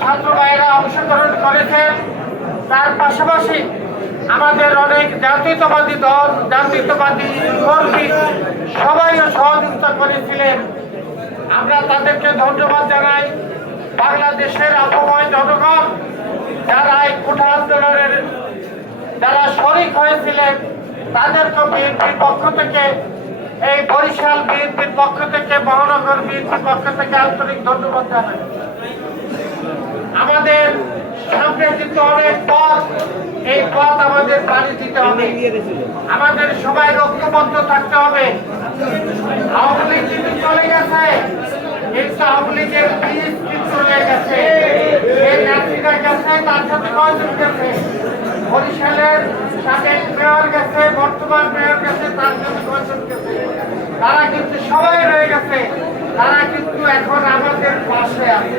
ছাত্র ভাইয়েরা অংশগ্রহণ করেছেন। তার পাশাপাশি আমাদের অনেক জাতীয়তাবাদী দল, জাতীয়তাবাদী কর্মী সবাইও সহযোগিতা করেছিলেন। আমরা তাদেরকে ধন্যবাদ জানাই। বাংলাদেশের আবহাওয়ায় জনগণ যারা এই কোঠা আন্দোলনের যারা শরিক হয়েছিলেন, তাদেরকে বিএনপির পক্ষ থেকে, এই বরিশাল বিএনপির পক্ষ থেকে, মহানগর বিএনপির পক্ষ থেকে আন্তরিক ধন্যবাদ জানাই। আমাদের সামনে কিন্তু অনেক পথ, এই পথ আমাদের পাড়ি দিতে হবে। আমাদের সবাই ঐক্যবদ্ধ থাকতে হবে। আওয়ামী লীগ চলে গেছে। কিন্তু আওয়ামী লীগের গেছে। এই নেত্রীরা গেছে, তার সাথে কয়জন গেছে বরিশালের সাবেক মেয়র গেছে, বর্তমান মেয়র গেছে, তার সাথে গেছে তারা কিন্তু সবাই রয়ে গেছে। তারা কিন্তু এখন আমাদের পাশে আছে।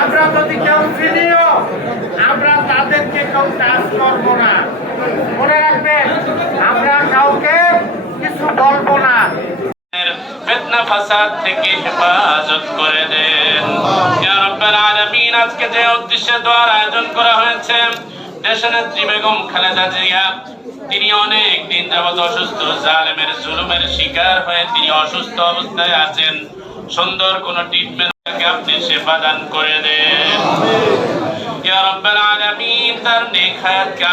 আমরা যদি কেউ চিনিও আমরা তাদেরকে কেউ কাজ করব না। মনে রাখবেন, আমরা কাউকে কিছু বলব না। তিনি অনেক দিন যাবত অসুস্থ, জালেমের জুলুমের শিকার হয়ে তিনি অসুস্থ অবস্থায় আছেন। সুন্দর কোন ট্রিটমেন্ট আপনি সেবা দান করে দেন। তার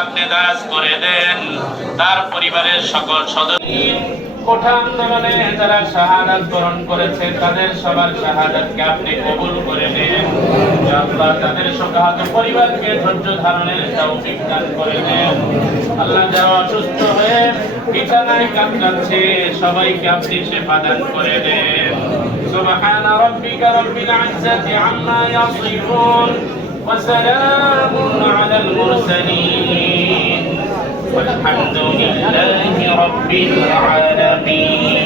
আপনি দারাজ করে দেন। তার পরিবারের সকল সদস্য যারা শাহাদাত তাদের সবার কবুল করে ইয়া আল্লাহ, তাদের পরিবারকে ধৈর্য ধারণের দান করে দেন। আল্লাহ বিছানায় কাতরাচ্ছে সবাইকে আপনি সেবা দান করে দেন سبحان ربك رب العزة عما يصفون وسلام على المرسلين والحمد لله رب العالمين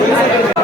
বলে না